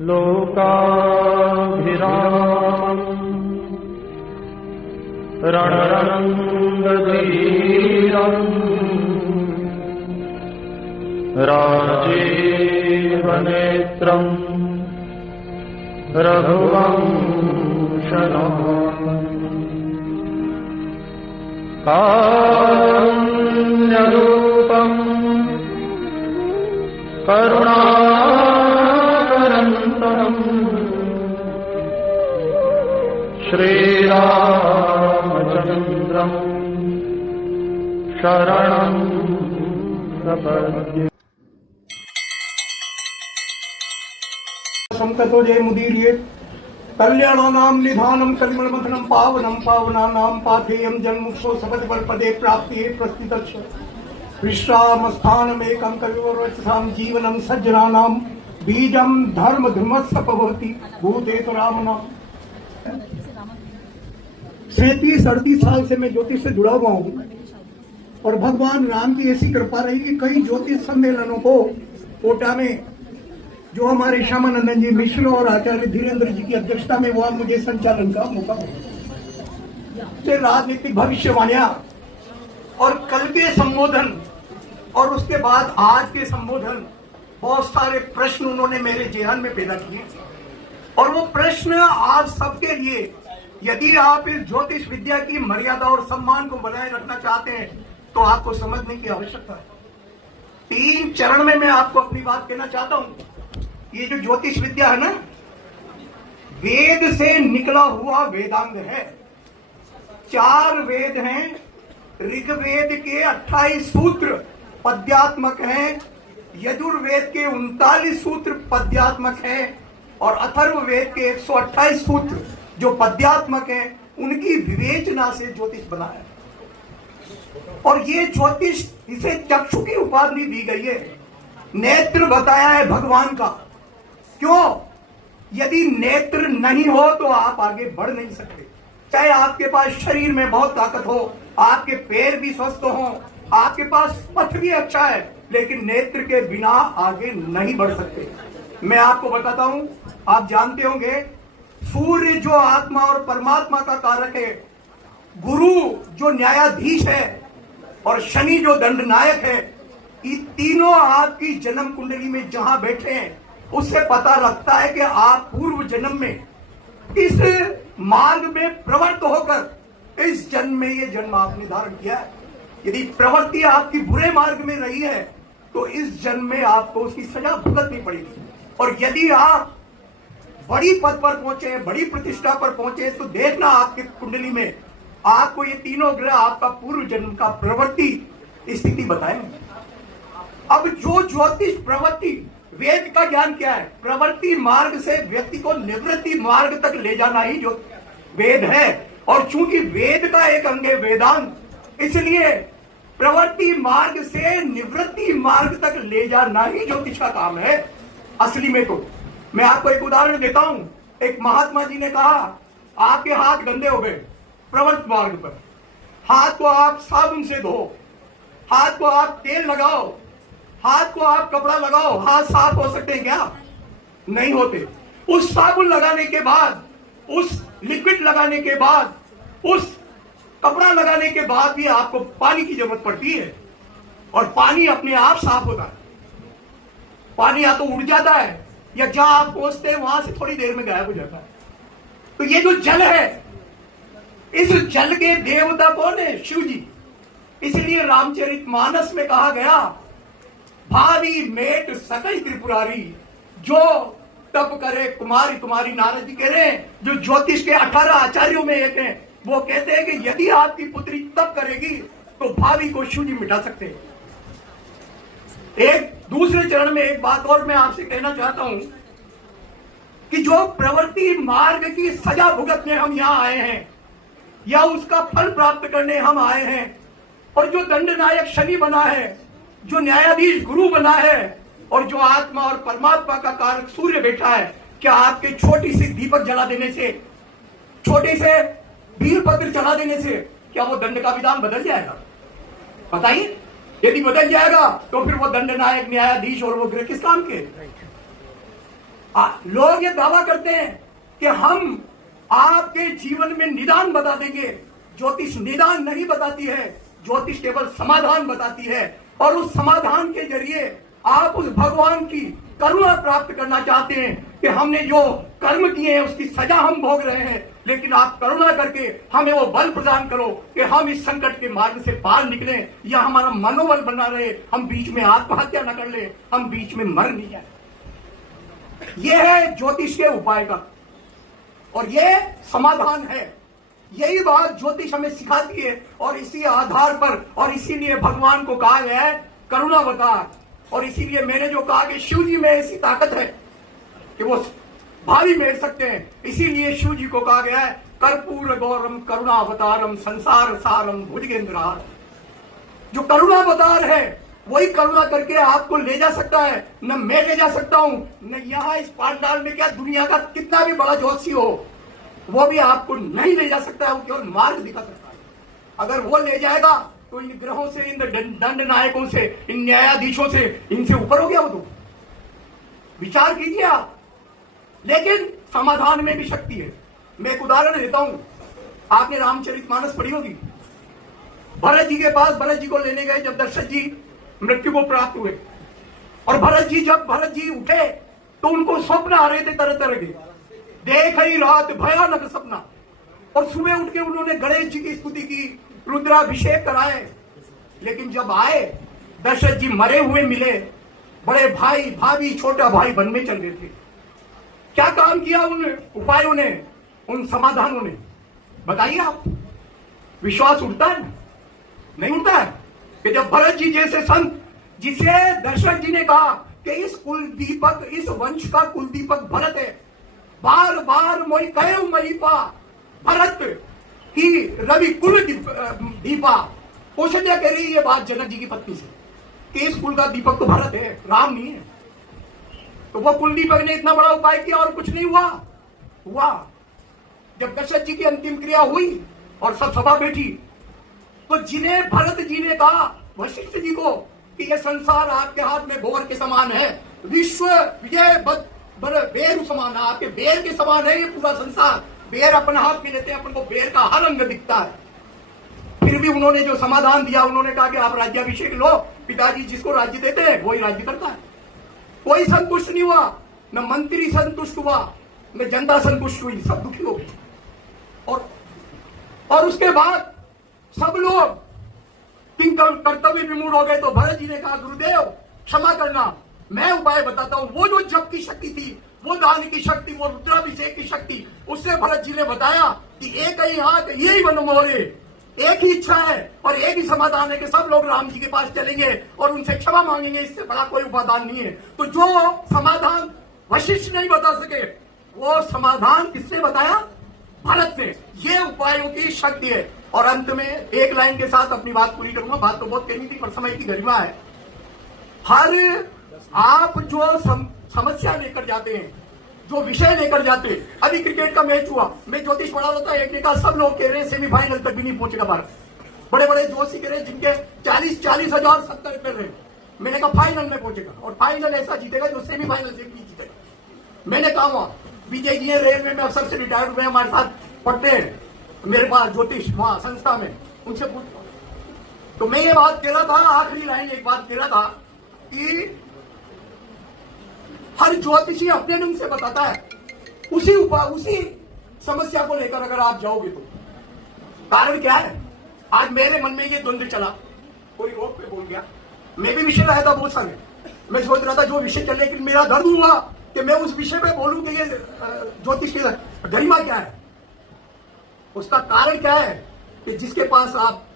लोकाभिरामम् रणरङ्गधीरम् राजीवनेत्रम् रघुवंशनाथम् कारुण्यरूपम् करुणाकरन्तम् श्रीरामचन्द्रम् शरणं प्रपद्ये। संकतो जय मुदीर्ये कल्याणानां निधानं कलिमलमथनं पावनं पावनानां पाथेयं जन्मुक्षो सपदपदे प्राप्तिये प्रस्थितस्य विश्रामस्थानमेकं कविवरवचसां जीवनं सज्जनानां बीजं धर्मस्य भवति भूतेतु रामनाम। 37-38 साल से मैं ज्योतिष से जुड़ा हुआ हूँ और भगवान राम की ऐसी कृपा रही कि कई ज्योतिष सम्मेलनों को कोटा में जो हमारे श्यामानंदन जी मिश्र और आचार्य धीरेन्द्र जी की अध्यक्षता में वहां मुझे संचालन का मौका मिला। राजनीतिक भविष्यवाणियां और कल के संबोधन और उसके बाद आज के संबोधन, बहुत सारे प्रश्न उन्होंने मेरे जेहन में पैदा किए और वो प्रश्न आज सबके लिए, यदि आप इस ज्योतिष विद्या की मर्यादा और सम्मान को बनाए रखना चाहते हैं तो आपको समझने की आवश्यकता है। 3 चरण में मैं आपको अपनी बात कहना चाहता हूं। ये जो ज्योतिष विद्या है ना, वेद से निकला हुआ वेदांग है। 4 वेद हैं, ऋग्वेद के 28 सूत्र पद्यात्मक हैं, यजुर्वेद के 39 सूत्र पद्यात्मक हैं और अथर्ववेद के 128 सूत्र जो पद्यात्मक हैं, उनकी विवेचना से ज्योतिष बना है। और ये ज्योतिष, इसे चक्षु की उपाधि दी गई है, नेत्र बताया है भगवान का। क्यों? यदि नेत्र नहीं हो तो आप आगे बढ़ नहीं सकते। चाहे आपके पास शरीर में बहुत ताकत हो, आपके पैर भी स्वस्थ हो, आपके पास पथ भी अच्छा है, लेकिन नेत्र के बिना आगे नहीं बढ़ सकते। मैं आपको बताता हूं, आप जानते होंगे, सूर्य जो आत्मा और परमात्मा का कारक है, गुरु जो न्यायाधीश है और शनि जो दंडनायक है, ये तीनों आपकी जन्म कुंडली में जहां बैठे हैं उससे पता लगता है कि आप पूर्व जन्म में इस मार्ग में प्रवृत्त होकर इस जन्म में ये जन्म आपने धारण किया है। यदि प्रवृत्ति आपकी बुरे मार्ग में रही है तो इस जन्म में आपको उसकी सजा भुगतनी पड़ेगी। और यदि आप बड़ी पद पर पहुंचे, बड़ी प्रतिष्ठा पर पहुंचे, तो देखना आपकी कुंडली में आपको ये तीनों ग्रह आपका पूर्व जन्म का प्रवृत्ति स्थिति बताएंगे। अब जो ज्योतिष प्रवृत्ति, वेद का ज्ञान क्या है? प्रवृत्ति मार्ग से व्यक्ति को निवृत्ति मार्ग तक ले जाना ही जो वेद है। और चूंकि वेद का एक अंग है वेदांत, इसलिए प्रवृत्ति मार्ग से निवृत्ति मार्ग तक ले जाना ही ज्योतिष का काम है। असली में तो मैं आपको एक उदाहरण देता हूं। एक महात्मा जी ने कहा, आपके हाथ गंदे हो गए प्रवृत्ति मार्ग पर, हाथ को आप साबुन से धो, हाथ को आप तेल लगाओ, हाथ को आप कपड़ा लगाओ, हाथ साफ हो सकते हैं क्या? नहीं होते। उस साबुन लगाने के बाद, उस लिक्विड लगाने के बाद, उस कपड़ा लगाने के बाद भी आपको पानी की जरूरत पड़ती है और पानी अपने आप साफ होता है। पानी या तो उड़ जाता है या जहां आप पहुंचते हैं वहां से थोड़ी देर में गायब हो जाता है। तो ये जो जल है, इस जल के देवता कौन है? शिव जी। इसलिए रामचरितमानस में कहा गया, भावी मेट सकल त्रिपुरारी, जो तप करे कुमारी कुमारी। नारद जी कह रहे हैं, जो ज्योतिष के 18 आचार्यों में एक हैं, वो कहते हैं कि यदि आपकी पुत्री तप करेगी तो भावी को शिव जी मिटा सकते हैं। एक दूसरे चरण में एक बात और मैं आपसे कहना चाहता हूं कि जो प्रवृत्ति मार्ग की सजा भुगतने हम यहां आए हैं या उसका फल प्राप्त करने हम आए हैं, और जो दंडनायक शनि बना है, जो न्यायाधीश गुरु बना है, और जो आत्मा और परमात्मा का कारक सूर्य बैठा है, क्या आपके छोटी सी दीपक जला देने से, छोटे से बीलपत्र चला देने से क्या वो दंड का विधान बदल जाएगा? बताइए। यदि बदल जाएगा तो फिर वो दंडनायक न्यायाधीश और वो ग्रह किस काम के? लोग ये दावा करते हैं कि हम आपके जीवन में निदान बता देंगे। ज्योतिष निदान नहीं बताती है, ज्योतिष केवल समाधान बताती है। और उस समाधान के जरिए आप उस भगवान की करुणा प्राप्त करना चाहते हैं कि हमने जो कर्म किए हैं उसकी सजा हम भोग रहे हैं, लेकिन आप करुणा करके हमें वो बल प्रदान करो कि हम इस संकट के मार्ग से पार निकलें, या हमारा मनोबल बना रहे, हम बीच में आत्महत्या न कर ले, हम बीच में मर नहीं जाए। यह है ज्योतिष के उपाय का, और यह समाधान है। यही बात ज्योतिष हमें सिखाती है, और इसी आधार पर, और इसीलिए भगवान को कहा गया है करुणावतार। और इसीलिए मैंने जो कहा कि शिव जी में ऐसी ताकत है कि वो भारी मेर सकते हैं, इसीलिए शिव जी को कहा गया है कर्पूर गौरम करुणावतारम संसार सारम भुजगेंद्रहार। जो करुणावतार है वही करुणा करके आपको ले जा सकता है। न मैं ले जा सकता हूं, न यहाँ इस पांडाल में क्या दुनिया का कितना भी बड़ा ज्योतिषी हो, वो भी आपको नहीं ले जा सकता है। वो केवल मार्ग दिखा सकता है। अगर वो ले जाएगा तो इन ग्रहों से, इन दंड नायकों से, इन न्यायाधीशों से, इनसे ऊपर हो गया वो तो। विचार कीजिए आप। लेकिन समाधान में भी शक्ति है। मैं एक उदाहरण देता हूं। आपने रामचरितमानस पढ़ी होगी। भरत जी के पास भरत जी को लेने गए जब दशरथ जी मृत्यु को प्राप्त हुए, और जब भरत जी उठे तो उनको स्वप्न आ रहे थे तरह तरह के। देख ही रात भयानक सपना। और सुबह उठ के उन्होंने गणेश जी की स्तुति की, रुद्राभिषेक कराए। लेकिन जब आए, दशरथ जी मरे हुए मिले। बड़े भाई भाभी छोटा भाई वन में चल रहे थे। क्या काम किया उन उपायों ने, उन समाधानों ने, बताइए आप। विश्वास उठता है? नहीं उठता है कि जब भरत जी जैसे संत, जिसे दशरथ जी ने कहा कि इस कुल दीपक, इस वंश का कुल दीपक भरत है, बार बार मोई कहे महीपा भरत की रवि कुल दीपा। कौशल्या कह रही ये बात जनक जी की पत्नी से कि इस कुल का दीपक तो भरत है, राम नहीं है। तो वो कुल दीपक ने इतना बड़ा उपाय किया और कुछ नहीं हुआ। जब दशरथ जी की अंतिम क्रिया हुई और सब सभा बैठी, तो जिन्हें भरत जी ने कहा वशिष्ठ जी को कि यह संसार आपके हाथ में गोबर के समान है, विश्व विजय बेर समान, आपके बेर के समान है ये पूरा संसार। बेर अपन हाथ में लेते हैं, अपन को बेर का हर अंग दिखता है। फिर भी उन्होंने जो समाधान दिया, उन्होंने कहा कि आप राज्याभिषेक लो, पिताजी जिसको राज्य देते हैं वही राज्य करता है। कोई संतुष्ट नहीं हुआ, न मंत्री संतुष्ट हुआ, न जनता संतुष्ट हुई, सब दुखी हो गए। और उसके बाद सब लोग कर्तव्य विमूढ़ हो गए। तो भरत जी ने कहा गुरुदेव क्षमा करना, मैं उपाय बताता हूं। वो जो जप की शक्ति थी, वो दान की शक्ति, वो रुद्राभिषेक की शक्ति, उससे भरत जी ने बताया कि एक ही हाथ यही वन मोरे, एक ही इच्छा है और एक ही समाधान है कि सब लोग राम जी के पास चलेंगे और उनसे क्षमा मांगेंगे। इससे बड़ा कोई उपादान नहीं है। तो जो समाधान वशिष्ठ नहीं बता सके, वो समाधान किसने बताया? भरत ने। ये उपायों की शक्ति है। और अंत में एक लाइन के साथ अपनी बात पूरी करूंगा। बात तो बहुत कहनी थी पर समय की गरिमा है। आप जो समस्या लेकर जाते हैं, जो विषय लेकर जाते हैं, अभी क्रिकेट का मैच हुआ, मैं ज्योतिष पढ़ा रहा था, एक ने कहा सब लोग कह रहे हैं सेमीफाइनल तक भी नहीं पहुंचेगा भारत। बड़े बड़े ज्योतिषी कह रहे हैं जिनके 40,000 70 कर रहे हैं। मैंने कहा फाइनल में पहुंचेगा, और फाइनल ऐसा जीतेगा जो सेमीफाइनल से भी जीतेगा। मैंने कहा वहां विजय जी रेलवे में अफसर से रिटायर्ड हुए, हमारे साथ पढ़ते हैं, मेरे पास ज्योतिष वहां संस्था में, उनसे पूछता। तो मैं ये बात कह रहा था, आखिरी लाइन एक बात कह रहा था कि हर ज्योतिषी अपने ढंग से बताता है। उसी समस्या को लेकर अगर आप जाओगे तो कारण क्या है? आज मेरे मन में ये द्वंद्व चला, कोई रोक पे बोल गया, मैं भी विषय लाया था बहुत सारे। मैं सोच रहा था जो विषय चले, लेकिन मेरा दर्द हुआ कि मैं उस विषय पे बोलूं कि ये ज्योतिष की गरिमा क्या है। उसका कारण क्या है कि जिसके पास आप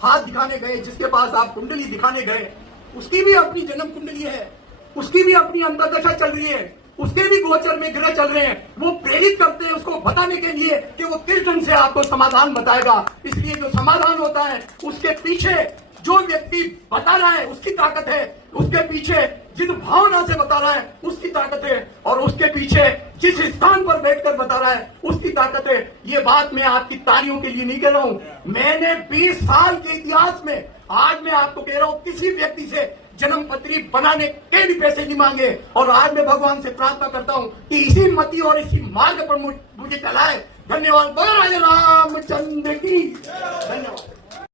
हाथ दिखाने गए, जिसके पास आप कुंडली दिखाने गए, उसकी भी अपनी जन्म कुंडली है, उसकी भी अपनी अंतर्दशा चल रही है, उसके भी गोचर में ग्रह चल रहे हैं। वो प्रेरित करते हैं उसको बताने के लिए कि वो किस ढंग से आपको समाधान बताएगा। इसलिए जो समाधान होता है उसके पीछे जो व्यक्ति बता रहा है उसकी ताकत है, उसके पीछे जिस भावना से बता रहा है उसकी ताकत है, और उसके पीछे जिस स्थान पर बैठकर बता रहा है उसकी ताकत है। ये बात मैं आपकी तालियों के लिए नहीं कह रहा हूं। मैंने 20 साल के इतिहास में, आज मैं आपको कह रहा हूं, किसी व्यक्ति से जन्म पत्री बनाने के भी पैसे नहीं मांगे। और आज मैं भगवान से प्रार्थना करता हूं कि इसी मति और इसी मार्ग पर मुझे चलाए। धन्यवाद। बोलो राजा रामचंद्र